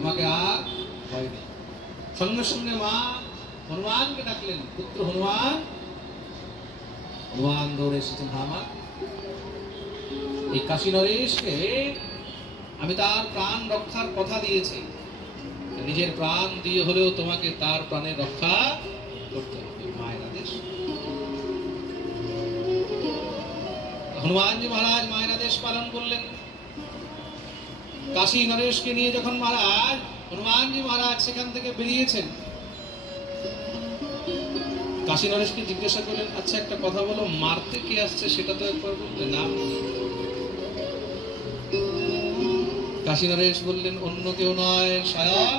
তোমাকে আর ভয় নেই। সঙ্গে সঙ্গে মা হনুমানকে ডাকলেন, পুত্র হনুমান। হনুমান দৌড়ে এসেছেন, আমার এই কাশী নরেশকে আমি তার প্রাণ রক্ষার কথা দিয়েছি, নিজের প্রাণ দিয়ে হলেও তোমাকে তার প্রাণের রক্ষা করতে হবে, মায়ের আদেশ। হনুমানজি মহারাজ মায়ের আদেশ পালন করলেন। কাশী নরেশকে নিয়ে যখন মহারাজ হনুমানজি মহারাজ সেখান থেকে বেরিয়েছেন, কাশী নরেশকে জিজ্ঞাসা করলেন, আচ্ছা একটা কথা বলো, মারতে কে আসছে সেটা তো একবার বললে না? কাশী নরেশ বললেন, অন্য কেউ নয়, স্বয়ং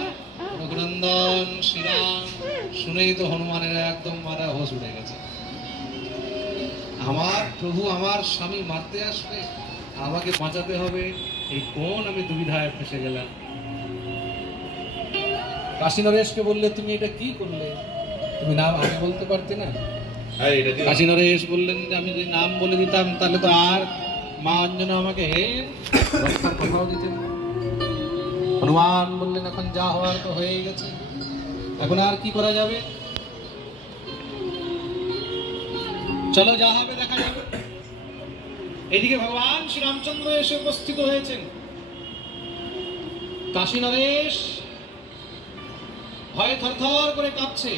রঘুনন্দন শ্রীরাম। শুনেই তো হনুমানের একদম মারা হোশ উড়ে গেছে। আমার প্রভু আমার স্বামী মারতে আসবে, আমাকে বাঁচাতে হবে, এই কোন আমি দুবিধায় ফেসে গেলাম। কাশী নরেশকে বললে, তুমি এটা কি করলে? তুমি নাম আগে বলতে পারতে না? কাশী নরেশ বললেন, আমি যদি নাম বলে দিতাম তাহলে তো আর মা অঞ্জনা আমাকে রক্ষার কথাও দিতেন। হনুমান বললেন, এখন যা হওয়ার তো হয়ে গেছে, এখন আর কি করা যাবে? চলো যা হবে দেখা যাবে। এদিকে ভগবান শ্রীরামচন্দ্র এসে উপস্থিত হয়েছেন। কাশী নরেশ ভয়ে থরথর করে কাঁপছে।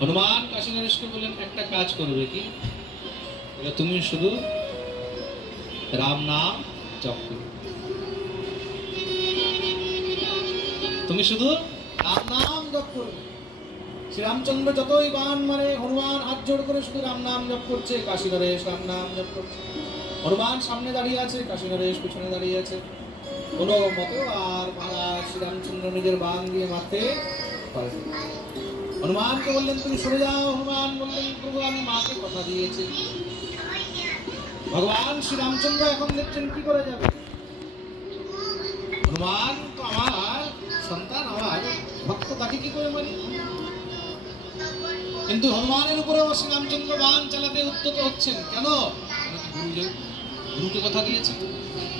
হনুমান কাশী নরেশকে বললেন, একটা কাজ করবে কি, তুমি শুধু রাম নাম জপ করো, তুমি শুধু রাম নাম জপ করবে। শ্রীরামচন্দ্র যতই বাণ মারে, হনুমান হাত জোড় করে শুধু রাম নাম জপ করছে, কাশী নরেশ রাম নাম জপ করছে। হনুমান সামনে দাঁড়িয়ে আছে, কাশী নরেশ পিছনে দাঁড়িয়ে আছে। কোনো মতেও আর মহারাজ শ্রীরামচন্দ্র নিজের বাণ দিয়ে মারতে পারেন। হনুমানকে বললেন, তুমি সরে যাও। হনুমান বললেন, প্রভু আমি মাকে কথা দিয়েছি। ভগবান শ্রীরামচন্দ্র এখন দেখছেন কি করে যাবে। হনুমান তো আমার সন্তান, আমার ভক্ত, তাকে কি করে মারি? কিন্তু হনুমানের উপরেও শ্রীরামচন্দ্র বাণ চালাতে উদ্যত হচ্ছেন। কেন? গুরুকে কথা দিয়েছে।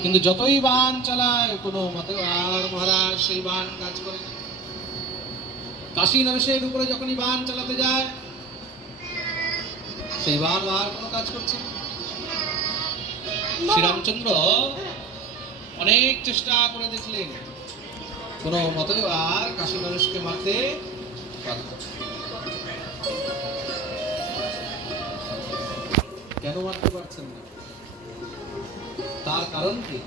কিন্তু যতই বাণ চালায়, কোনো মতে আর মহারাজ সেই বাণ কাজ করে। কাশী নরেশের উপরে যখনই বাণ চালাতে যায়, সেই বাণ আর কোনো কাজ করছে না। শ্রীরামচন্দ্র অনেক চেষ্টা করে দেখলেন, কোনো মতে আর কাশী নরেশকে মারতে পারল। কেন মারতে পারছেন না? তার কারণ কি?